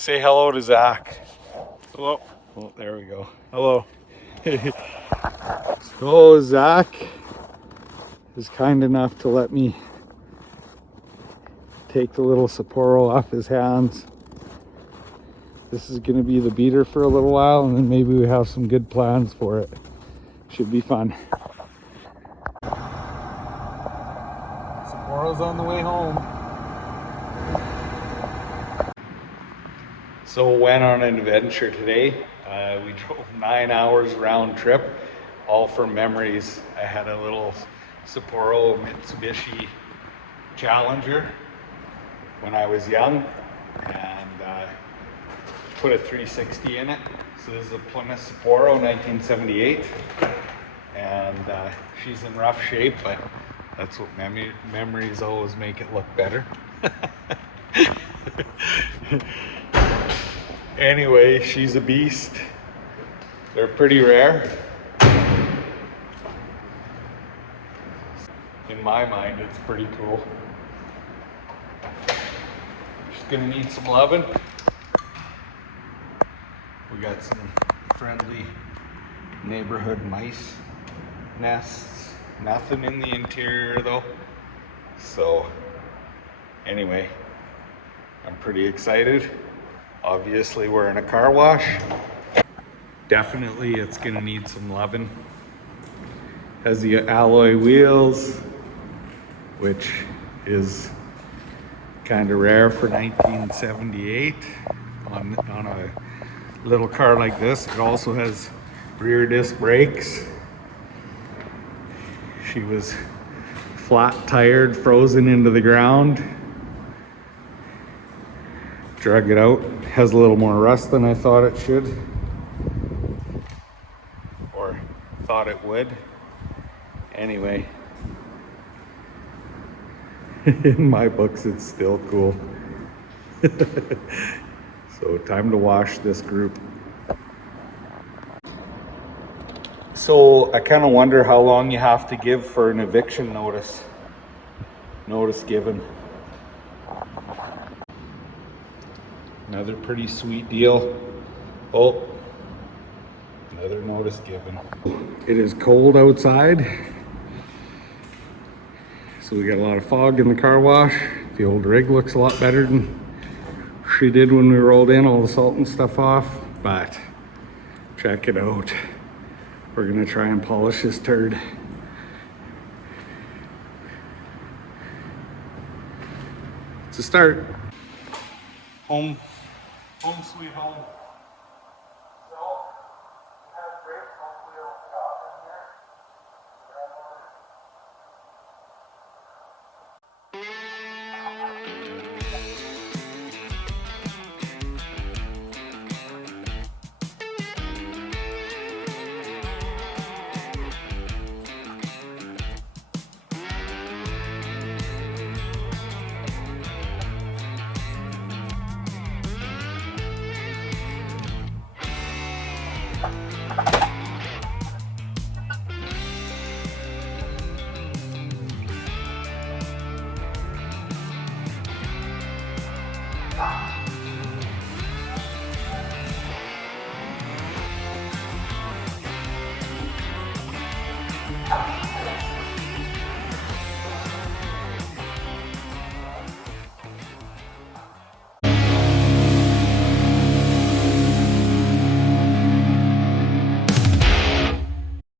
Say hello to Zach. Hello. Oh, there we go. Hello. So Zach is kind enough to let me take the little Sapporo off his hands. This is going to be the beater for a little while, and then maybe we have some good plans for it. Should be fun. Sapporo's on the way home. So went on an adventure today. We drove 9 hours round trip, all for memories. I had a little Sapporo Mitsubishi Challenger when I was young, and put a 360 in it. So this is a Plymouth Sapporo 1978, and she's in rough shape, but that's what memories always make it look better. Anyway, she's a beast. They're pretty rare. In my mind, it's pretty cool. She's gonna need some loving. We got some friendly neighborhood mice nests. Nothing in the interior though. So anyway, I'm pretty excited. Obviously we're in a car wash. Definitely it's gonna need some loving. Has the alloy wheels, which is kind of rare for 1978 on a little car like this. It also has rear disc brakes. She was flat tired, frozen into the ground. Drug it out. Has a little more rust than I thought it should, or thought it would. Anyway, in my books it's still cool. So time to wash this group. So I kind of wonder how long you have to give for an eviction notice. Notice given. Another pretty sweet deal. Oh, another notice given. It is cold outside, so we got a lot of fog in the car wash. The old rig looks a lot better than she did when we rolled in all the salt and stuff off, but check it out. We're gonna try and polish this turd. It's a start. Home sweet home.